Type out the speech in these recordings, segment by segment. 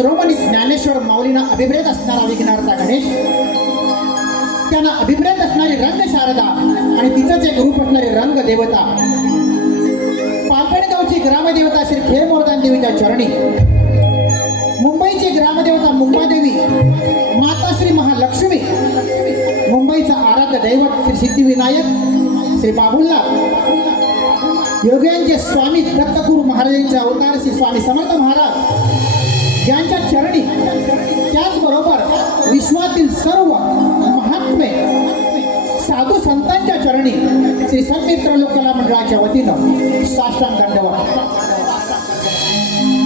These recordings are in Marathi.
शिरोमणी ज्ञानेश्वर माऊलींना अभिप्रेत असणारा विघ्नार्था गणेश. त्यांना अभिप्रेत असणारी रंग शारदा आणि तिचंच एक रूप असणारी रंग देवता. पालपेण गावची ग्रामदेवता श्री खेळमोरदान देवीच्या चरणी. मुंबईची ग्रामदेवता मुंबादेवी माता श्री महालक्ष्मी मुंबईचा आराध्य दैवत श्री सिद्धिविनायक श्री बाबुल्ला योग्यांचे स्वामी दत्तगुरु महाराजांचे अवतार श्री स्वामी समर्थ महाराज. यांच्या चरणी त्याचबरोबर विश्वातील सर्व महात्मे साधू संतांच्या चरणी श्री संमित्र लोककला मंडळाच्या वतीनं साष्टांग दंडवा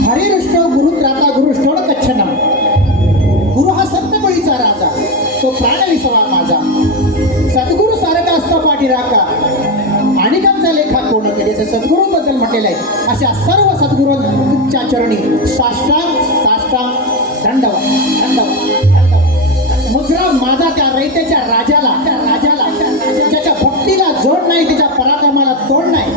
हरिरुष्ट गुरु त्राता गुरु षोड कच्छनम गुरु हा सप्तपळीचा राजा तो प्राणविसवा माझा. सद्गुरु सारखा असता पाठी राखा लेखा कोण सद्गुरू बद्दल म्हटलेलं आहे अशा सर्व सद्गुरूंच्या चरणी साष्टांग साष्टांग दंडवत दंडवत मुद्रा माझा त्या रयतेच्या राजाला त्या राजाला त्याच्या भक्तीला जोड नाही त्याच्या पराक्रमाला तोड नाही.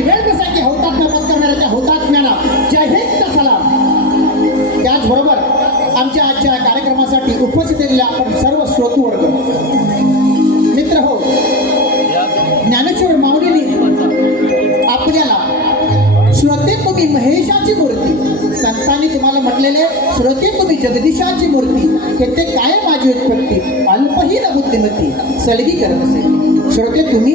जवानांना आणि वेळप्रसंगी हौतात्म्य पत्करणाऱ्या त्या हौतात्म्यांना जय हिंद सलाम? त्याचबरोबर आमच्या आजच्या कार्यक्रमासाठी उपस्थित असलेल्या आपण सर्व श्रोतूवर्ग मित्र हो ज्ञानेश्वर माऊलीने आपल्याला श्रोते तुम्ही महेशाची मूर्ती संतांनी तुम्हाला म्हटलेले श्रोते तुम्ही जगदीशाची मूर्ती हे ते काय माझी उत्पत्ती अल्पहीन बुद्धिमती सलगी करत असेल. श्रोते तुम्ही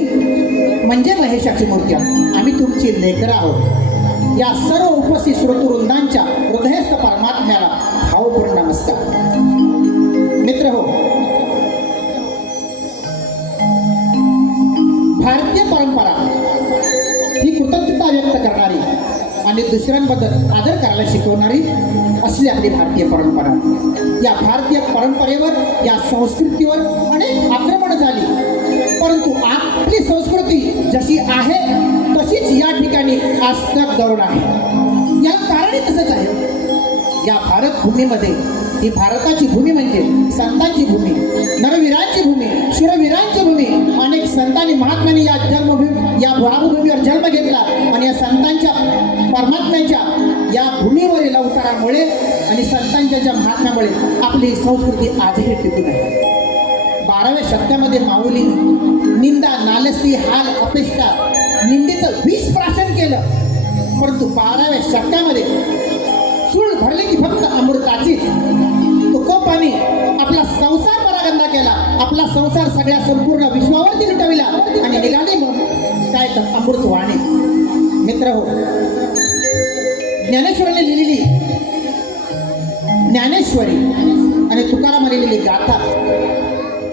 म्हणजे महेशाची मूर्त्या. आम्ही तुमची लेकर आहोत. या सर्व उपस्थित श्रोतवृंदांच्या हृदयस्थ परमात्म्याला भावपूर्ण नमस्कार. मित्र हो भारतीय परंपरा ही कृतज्ञता व्यक्त करणारी आणि दुसऱ्यांबद्दल आदर करायला शिकवणारी असली आपली भारतीय परंपरा. या भारतीय परंपरेवर या संस्कृतीवर अनेक आक्रमण झाली. आपली संस्कृती जशी आहे तशीच या ठिकाणी आस्तक दौड आहे. याला कारणही तसंच आहे. या भारत भूमीमध्ये ही भारताची भूमी म्हणजे संतांची भूमी नरवीरांची भूमी शूरवीरांची भूमी अनेक संतांनी महात्म्यांनी या जन्मभूमी या भावभूमीवर जन्म घेतला आणि या संतांच्या परमात्म्यांच्या या भूमीवरील अवतारामुळे आणि संतांच्या ज्या महात्म्यामुळे आपली संस्कृती आजही टिकून आहे. बाराव्या शतकामध्ये माऊली निंदा नालसी हाल अपेक्षा निंदेचं विष प्राशन केलं. परंतु बाराव्या शतकामध्ये चूळ भरली की फक्त अमृताची. तुकोपाने आपला संसार परागंदा केला. आपला संसार सगळ्या संपूर्ण विश्वावरती लुटविला आणि निघाले मग काय तर अमृत वाणी. मित्र हो ज्ञानेश्वरीने लिहिलेली ज्ञानेश्वरी आणि तुकारामाने लिहिलेली गाथा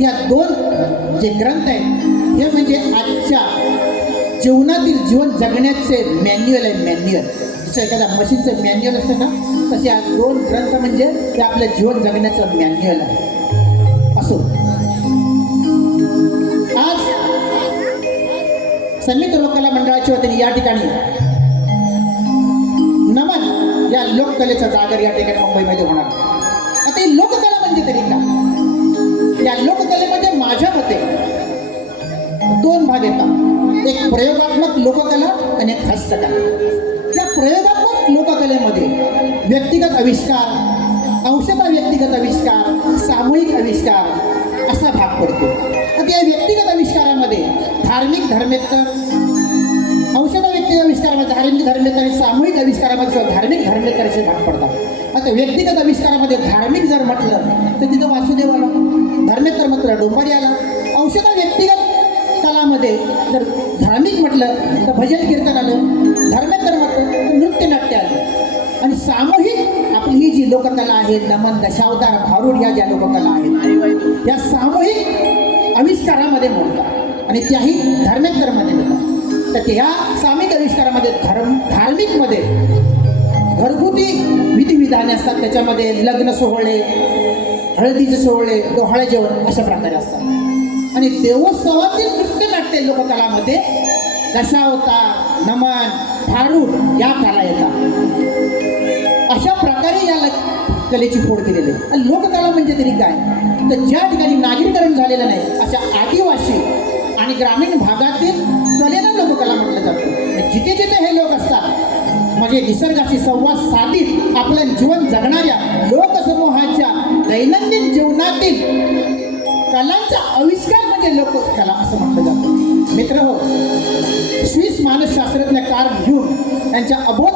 या दोन जे ग्रंथ आहेत हे म्हणजे आजच्या जीवनातील जीवन जगण्याचे मॅन्युअल आहे मॅन्युअल जसं एखाद्या मशीनचं मॅन्युअल असतं ना तसे आज दोन ग्रंथ म्हणजे ते आपलं जीवन जगण्याचं मॅन्युअल आहे. असो. आज संगीत लोककला मंडळाच्या वतीने या ठिकाणी नमन या लोककलेचा जागर या ठिकाणी मुंबईमध्ये होणार. आता ही लोककला म्हणजे तरी का? या लोककलेमध्ये माझ्या मते दोन भाग येतात. एक प्रयोगात्मक लोककला आणि एक हस्तकला या प्रयोगात्मक लोककलेमध्ये व्यक्तिगत आविष्कार अंशतः व्यक्तिगत आविष्कार सामूहिक आविष्कार असा भाग पडतो. तर या व्यक्तिगत आविष्कारामध्ये धार्मिक धर्मेतर अंशतः व्यक्तिगत आविष्कारामध्ये धार्मिक धार्मिक आणि सामूहिक आविष्कारामध्ये किंवा धार्मिक धार्मिक भाग पडतात. आता व्यक्तिगत आविष्कारामध्ये धार्मिक जर म्हटलं तर तिथं वासुदेव आला धर्मेतर मात्र डोंबारी आला. कलामध्ये जर धार्मिक म्हटलं तर भजन कीर्तन आलं धार्मिक तर म्हटलं तर नृत्यनाट्य आलं. आणि सामूहिक आपली ही जी लोककला आहे नमन दशावतार भारूड या ज्या लोककला आहेत या सामूहिक आविष्कारामध्ये मोडतात. आणि त्याही धार्मिक धर्मामध्ये मोडतात तर ह्या सामूहिक आविष्कारामध्ये धर्म धार्मिकमध्ये घरगुती विधिविधाने असतात. त्याच्यामध्ये लग्न सोहळे हळदीचे सोहळे डोहाळे जेवण अशा प्रकारे असतात. आणि देवोत्सवातील ते लोककलामध्ये दशावतार नमन फारूड या कला येतात. अशा प्रकारे या कलेची फोड केलेली आहे. लोककला म्हणजे तरी काय? तर ज्या ठिकाणी नागरीकरण झालेलं नाही अशा आदिवासी आणि ग्रामीण भागातील कलेला लोककला म्हटलं जातं. जिथे जिथे हे लोक असतात म्हणजे निसर्गाशी संवाद साधित आपलं जीवन जगणाऱ्या लोकसमूहाच्या दैनंदिन जीवनातील कलांचा आविष्कार म्हणजे लोककला असं मित्र हो. स्विस मानसशास्त्रज्ञ कार्ल ह्यूम त्यांच्या अबोध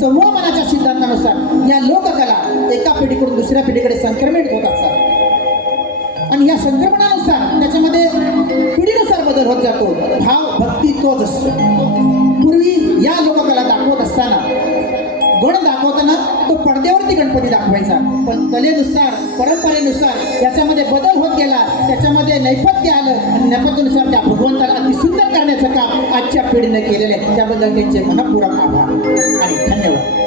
संवहनाच्या सिद्धांतानुसार या लोककला एका पिढीकडून दुसऱ्या पिढीकडे संक्रमित होत असतात. आणि या संक्रमणानुसार त्याच्यामध्ये पिढीनुसार बदल होत जातो. भाव भक्ती तोच असतो पूर्वी या लोककला दाखवत असताना गण दाखवताना तो पडद्यावरती गणपती दाखवायचा. पण कलेनुसार परंपरेनुसार याच्यामध्ये बदल होत गेला त्याच्यामध्ये नैपथ्य आलं आणि नैपथ्यानुसार त्या भगवंताला अति सुंदर करण्याचं काम आजच्या पिढीने केलेलं आहे. त्याबद्दल त्यांचे मनपूरक आभार आणि धन्यवाद.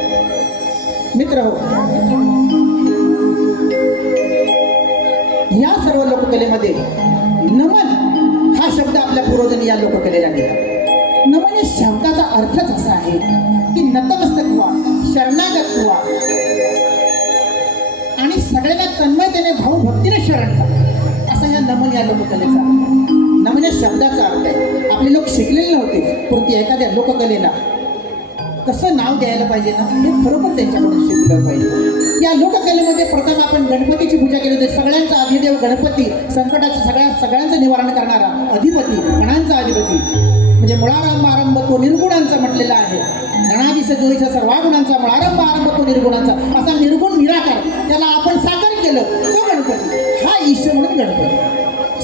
मित्र हो या सर्व लोककलेमध्ये नमन हा शब्द आपल्या पूर्वजांनी या लोककलेला दिला. नमन या शब्दाचा अर्थच असा आहे की नतमस्तक व्हा. शरणागत व्हा. आणि सगळ्यांना तन्मयतेने भाऊ भक्तीने शरण जा असा या नमन या लोककलेचा नमन या शब्दाचा अर्थ आहे. आपले लोक शिकलेले नव्हते परंतु एखाद्या लोककलेला कसं नाव द्यायला पाहिजे ना? हे खरोखर त्यांच्याकडून शिकलं पाहिजे. या लोककलेमध्ये प्रथम आपण गणपतीची पूजा केली होती. सगळ्यांचा अधिदेव गणपती संकटाचं सगळ्या सगळ्यांचं निवारण करणारा अधिपती गणांचा अधिपती. म्हणजे मुळारंभ आरंभ तो निर्गुणांचा म्हटलेला आहे. गणादी सजोईचा सर्वा गुणांचा मुळारंभ आरंभ तो निर्गुणांचा. असा निर्गुण निराकार त्याला आपण साकार केलं तो गणपती. हा ईश्वर म्हणून गणपती.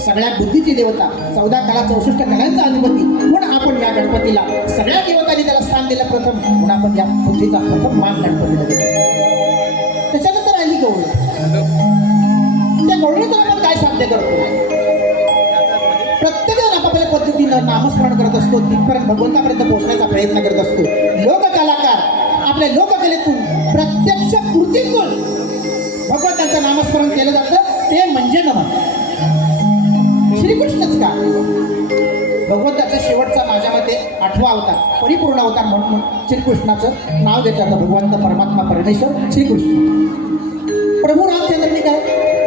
सगळ्या बुद्धीची देवता चौदा कला चौसष्ट कलांचा अधिपती म्हणून आपण या गणपतीला सगळ्या देवतांनी त्याला स्थान दिलं प्रथम. म्हणून आपण या बुद्धीचा प्रथम मान गणपतीला दिला त्याच्यानंतर आली गौरी. त्या गौरीतून आपण काय साध्य करतो? प्रत्येकजण आपापल्या पद्धतीनं नामस्मरण करत असतो. तिथपर्यंत भगवंतापर्यंत पोहोचण्याचा प्रयत्न करत असतो. लोककलाकार आपल्या लोककलेतून प्रत्यक्ष कृतीतून भगवंताचं नामस्मरण केलं जातं. ते म्हणजे नमन भगवंताचा शेवटचा माझ्या मते आठवा अवतार परिपूर्ण अवतार म्हणून श्रीकृष्णाचं नाव घेतलं जातं भगवंत परमात्मा परमेश्वर श्रीकृष्ण. प्रभू रामचंद्रनी काय?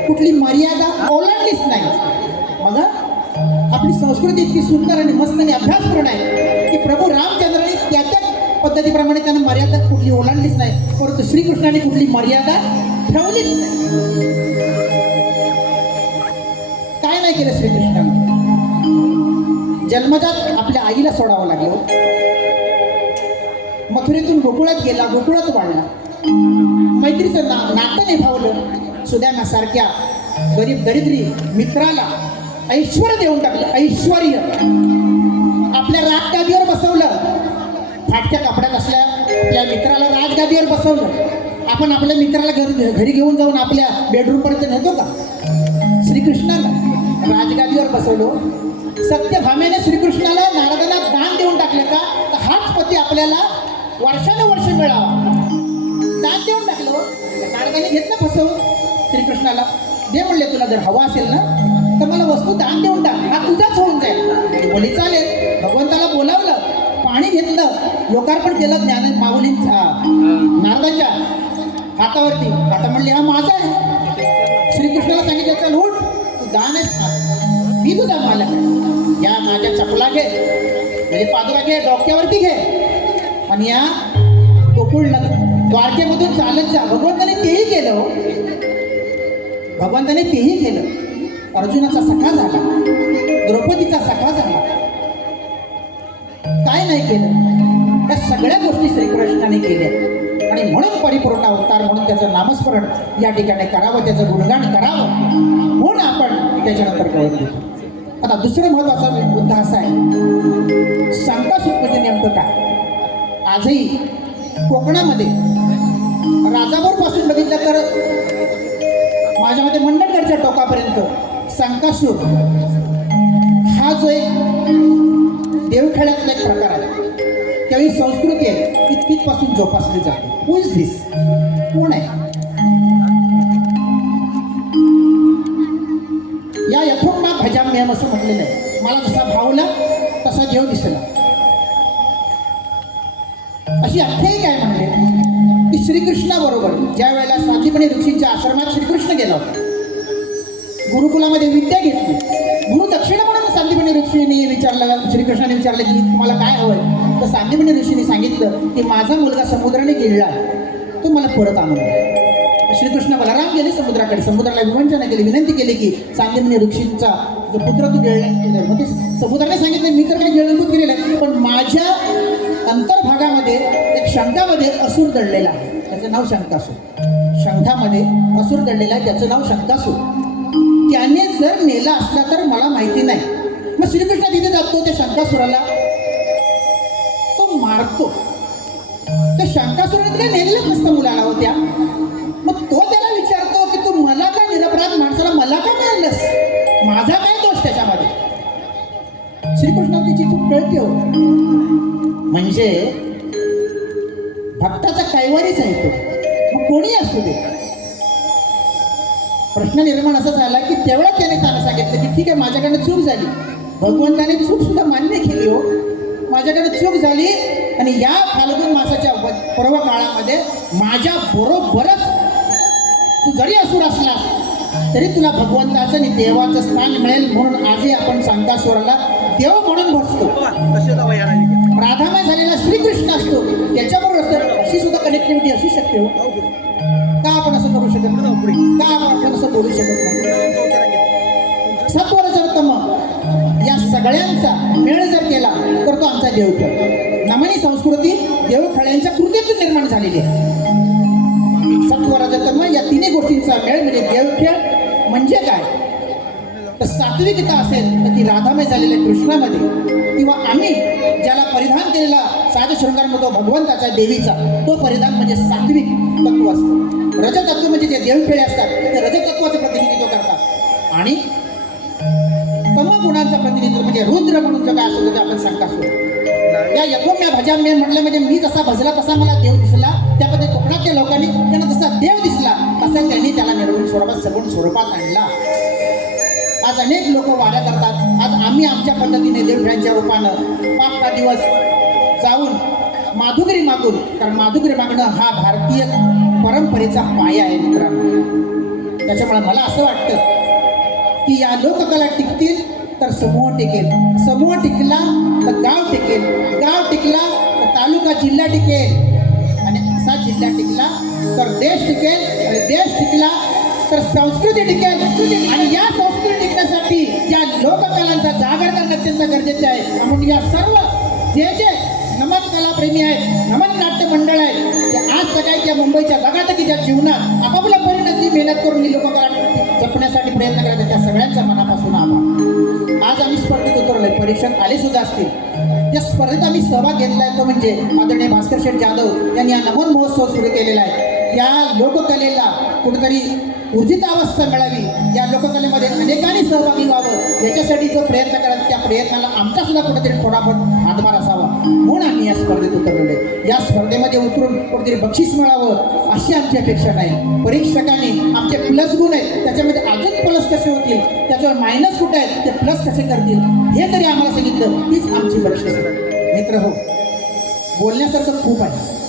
कुठली मर्यादा ओलांडलीच नाही. मग आपली संस्कृती इतकी सुंदर आणि मस्त आणि अभ्यासपूर्ण आहे की प्रभू रामचंद्राने त्या त्या पद्धतीप्रमाणे त्यानं मर्यादा कुठली ओलांडलीच नाही परंतु श्रीकृष्णाने कुठली मर्यादा ठेवलीच नाही. काय नाही केलं श्रीकृष्णाने? जन्मजात आपल्या आईला सोडावं लागलं. मथुरेतून गोकुळात गेला गोकुळात वाढला. मैत्रीचं ना नातं निभावलं. सुदामासारख्या गरीब दरिद्री मित्राला ऐश्वर देऊन टाकलं ऐश्वर आपल्या राजगादीवर बसवलं. फाटक्या कपड्यात असल्या आपल्या मित्राला राजगादीवर बसवलं. आपण आपल्या मित्राला घर घरी घेऊन जाऊन आपल्या बेडरूमपर्यंत नेतो का? श्रीकृष्णाला राजगादीवर बसवलं. सत्यभामेने श्रीकृष्णाला नारदाला दान देऊन टाकलं का तर हाच पती आपल्याला वर्षानुवर्ष मिळावा. दान देऊन टाकलं हो. नारदाने घेतलं फसवून श्रीकृष्णाला. दे म्हणले तुला जर हवा असेल ना तर मला वस्तू दान देऊन टाक. हा तुझाच होऊन जाईल. बोली चालेल. भगवंताला बोलावलं पाणी घेतलं लोकार्पण केलं ज्ञान माऊलींचा नारदाच्या हातावरती. आता म्हणले हा माझा आहे. श्रीकृष्णाला सांगितलं चल उठ तू दान आहेस मी तुझा मालक आहे. चपला घे म्हणजे पादुका घे डोक्यावरती घे आणि या गोकुळ द्वारकेमधून चालत जा. भगवंताने तेही केलं हो. भगवंताने तेही केलं. अर्जुनाचा सखा झाला. द्रौपदीचा सखा झाला. काय नाही केलं? त्या सगळ्या गोष्टी श्रीकृष्णाने केल्या. आणि म्हणून परिपूर्ण अवतार म्हणून त्याचं नामस्मरण या ठिकाणी करावं त्याचं गुणगान करावं. म्हणून आपण त्याच्यानंतर प्रयत्न घेऊ आता दुसरं महत्त्वाचा मुद्दा असा आहे. संकट म्हणजे नेमकं काय? आजही कोकणामध्ये राजापूरपासून बघितलं तर माझ्या मते मंडणगडच्या टोकापर्यंत संकासूर हा जो एक देवखेड्यातला एक प्रकार आहे त्यावेळी संस्कृती आहे तितकीच पासून जोपासली जाते. हु दिस कोण आहे? यथोक्ता असं म्हटलेलं आहे. मला जसा भावला तसा देव दिसला. अशी आख्यायिका आहे म्हणजे की श्रीकृष्णाबरोबर ज्या वेळेला साधीपणे ऋषींच्या आश्रमात श्रीकृष्ण गेला होता. गुरुकुलामध्ये विद्या घेतली. गुरु दक्षिणा म्हणून सांदीपणे ऋषीने विचारलं श्रीकृष्णाने विचारलं की तुम्हाला काय हवंय? तर सांदीपणे ऋषीने सांगितलं की माझा मुलगा समुद्राने गिळला तो मला परत आणून द्या. गेले समुद्राकडे समुद्राला विवंचना केली विनंती केली की सांदीपणी ऋषींचा जो पुत्र तू गिळला. मग ते समुद्राने सांगितले मी तर काही गिळणभूत केलेलं आहे पण माझ्या अंतर्भागामध्ये एक शंकामध्ये असूर दडलेला आहे. त्याचं नाव शंकासूर शंखामध्ये असूर दडलेला आहे त्याचं नाव शंकासूर त्याने जर नेला असला तर मला माहिती नाही. मग श्रीकृष्ण तिथे जातो त्या शंकासुराला तो मारतो. त्या शंकासुराने तिथे नेलेलंच नसतं मुलाला होत्या. मग तो त्या चूक म्हणजे भक्ताचा कैवारीच आहे तो. मग कोणी असू दे? प्रश्न निर्माण असा झाला की तेवढा त्याने त्याला सांगितलं की ठीक आहे माझ्याकडनं चूक झाली. भगवंताने चूक सुद्धा मान्य केली हो. माझ्याकडे चूक झाली आणि या फाल्गुन मासाच्या पर्व काळामध्ये माझ्या बरोबरच तू जरी असुर असला तरी तुला भगवंताचं आणि देवाचं स्थान मिळेल म्हणून आजही आपण संतासुराला देव म्हणून बसतो राधामय झालेला श्रीकृष्ण असतो. त्याच्याबरोबर असतं. अशी सुद्धा कनेक्टिव्हिटी असू शकते हो. का आपण असं करू शकत नाही? का आपण असं बोलू शकत नाही? सत्वरजतम या सगळ्यांचा मेळ जर केला तर तो आमचा देवखेळ नमनी संस्कृती देवखेळ्यांच्या कृतीतून निर्माण झालेली आहे. सत्वरजतम या तिन्ही मेळ म्हणजे देवखेळ म्हणजे काय? तर सात्विकता असेल तर ती राधामय झालेल्या कृष्णामध्ये. किंवा आम्ही ज्याला परिधान केलेला साधशृंगार म्हणतो भगवंताचा देवीचा तो परिधान म्हणजे सात्विक तत्व असतं. रजतत्व म्हणजे जे देवखेळे असतात ते रजतत्वाचं प्रतिनिधित्व करतात. आणि तमगुणांचं प्रतिनिधित्व म्हणजे रुद्र म्हणून जो काय असतो ते आपण सांगता या यथोम्या भजाम्य म्हटलं म्हणजे मी जसा भजला तसा मला देव दिसला त्यामध्ये कोकणातल्या लोकांनी त्यांना त्याला निर्गुण स्वरूपात सगुण स्वरूपात आणला. आज अनेक लोक वाड्या करतात. आज आम्ही आमच्या पद्धतीने देवघ्यांच्या रूपानं पाच का दिवस जाऊन माधुगिरी मागून कारण माधुगिरी मागणं हा भारतीय परंपरेचा पाया आहे मित्रांनो. त्याच्यामुळे मला असं वाटतं की या लोककला टिकतील तर समूह टिकेल. समूह टिकला तर गाव टिकेल. गाव टिकला तर तालुका जिल्हा टिकेल. आणि असा जिल्हा टिकला तर देश टिकेल. आणि देश टिकला तर संस्कृती टिकेल. आणि या संस्कृती टिकण्यासाठी या लोककलांचा जागर करणं अत्यंत गरजेचे आहे. म्हणून या सर्व जे जे नमन कलाप्रेमी आहेत नमन नाट्य मंडळ आहे ते आज सकाळच्या मुंबईच्या धगाधकीच्या जीवनात आपापल्या परिणती मेहनत करून ही लोककला जपण्यासाठी प्रयत्न करतात. त्या सगळ्यांचा मनापासून आभार. आज आम्ही स्पर्धेत उतरलोय. परीक्षण आले सुद्धा असतील. या स्पर्धेत आम्ही सहभाग घेतला आहे तो म्हणजे आदरणीय भास्कर शेठ जाधव यांनी हा नमन महोत्सव सुरू केलेला आहे. या लोककलेला कुठेतरी ऊर्जित अवस्था मिळावी. या लोककलेमध्ये अनेकांनी सहभागी व्हावं. याच्यासाठी जो प्रयत्न करायचा त्या प्रयत्नाला आमचा सुद्धा कुठेतरी थोडाफार हातभार असावा. म्हणून आम्ही या स्पर्धेत उतरलेले या स्पर्धेमध्ये उतरून कुठेतरी बक्षीस मिळावं अशी आमची अपेक्षा नाही. परीक्षकांनी आमचे प्लस गुण आहेत त्याच्यामध्ये अजून प्लस कसे होतील त्याच्यावर मायनस कुठे आहेत ते प्लस कसे करतील हे तरी आम्हाला सांगितलं तीच आमची बक्षीस मित्र हो बोलण्यासारखं खूप आहे.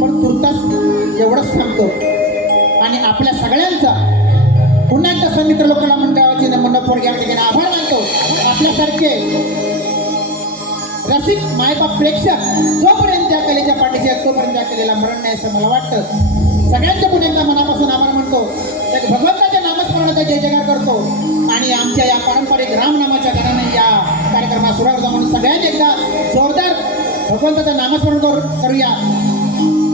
पण तुर्तास एवढंच सांगतो. आणि आपल्या सगळ्यांचा पुन्हा एकदा समित्र लोकांना मंडळाची मंडळपूर या ठिकाणी आभार मानतो. आपल्यासारखे रसिक मायबाप प्रेक्षक जोपर्यंत त्या कलेच्या पाठीशी आहेत तोपर्यंत त्या कलेला मरण नाही असं मला वाटतं. सगळ्यांच्या पुढे एकदा मनापासून आभार मानतो. त्या भगवंताच्या नामस्मरणाचा जय जयकार करतो. आणि आमच्या या पारंपरिक रामनामाच्या घराने या कार्यक्रमात सुरावता म्हणून सगळ्यांनी एकदा जोरदार भगवंताचं नामस्मरण करू करूया. गणपती